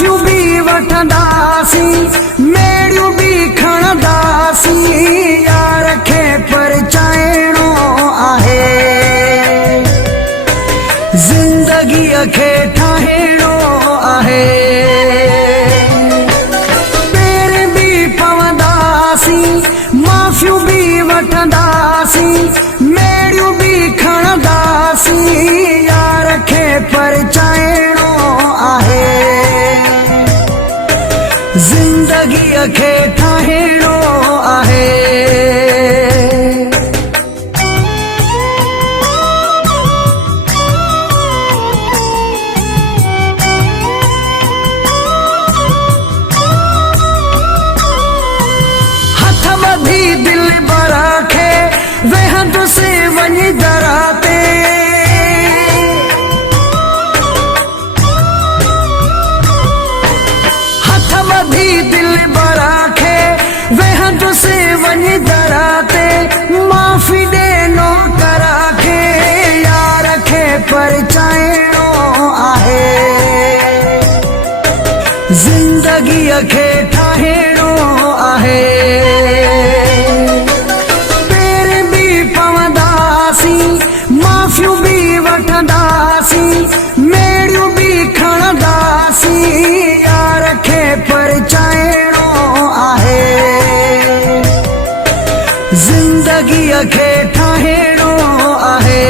माफ़ियूं बि वठंदासीं, मेड़ियूं बि खणंदासीं, यार खे परचाइणो आहे, ज़िंदगीअ खे ठाहिणो आहे। पेर बि पवंदासीं, माफ़ियूं बि वठंदासीं, मेड़ियूं बि खणंदासीं, यार खे परचाइणो आहे, ज़िंदगीअ खे ठाहिणो आहे। हथ ॿधी दिल बरा खे वेहंदुसि वञी दरा ते, हथ ॿधी दिल बरा खे वेहंदुसि वञी दरा ते, माफ़ी ॾे नौकर खे, यार खे परचाइणो आहे, ज़िंदगीअ खे ठाहिणो आहे। पेर बि पवंदासीं, माफ़ियूं बि वठंदासीं, मेड़ियूं बि खणंदासीं, यार खे परचाइणो आहे, ज़िंदगीअ खे ठाहिणो आहे।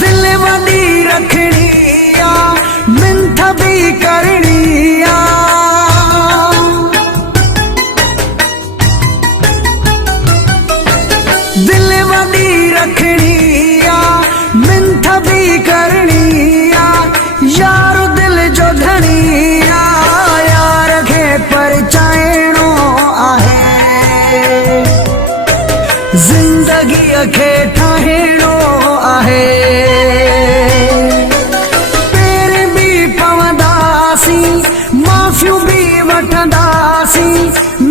दिल वॾी रखणी आ, मिंथ बि करणी आ, दिल वॾी रखणी आ, मिंथ बि करणी आ, यार दिल जो धणी आ, यार खे परचाइणो आहे, ज़िंदगीअ खे ठाहिणो आहे। पेर बि पवंदासीं, माफ़ियूं बि वठंदासीं,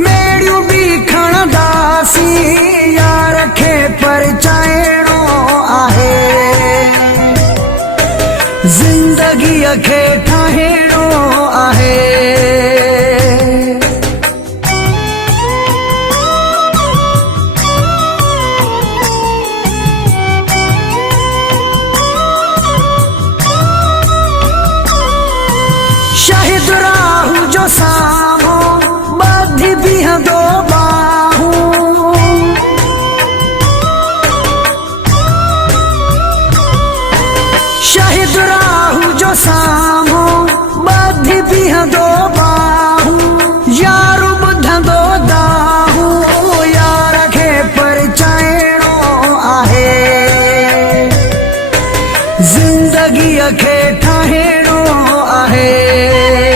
मेड़ियूं बि खणंदासीं, यार खे परचाइणो आहे, ज़िंदगीअ खे ठाहिणो आहे। शाहिद राहू जो साम्हूं ॿधी बीहंदो बाहूं, शाहिद राहू जो साम्हूं ॿधी बीहंदो बाहूं, यार ॿुधंदो दाहूं, यार खे परचाइणो आहे, ज़िंदगीअ खे ठाहिणो आहे।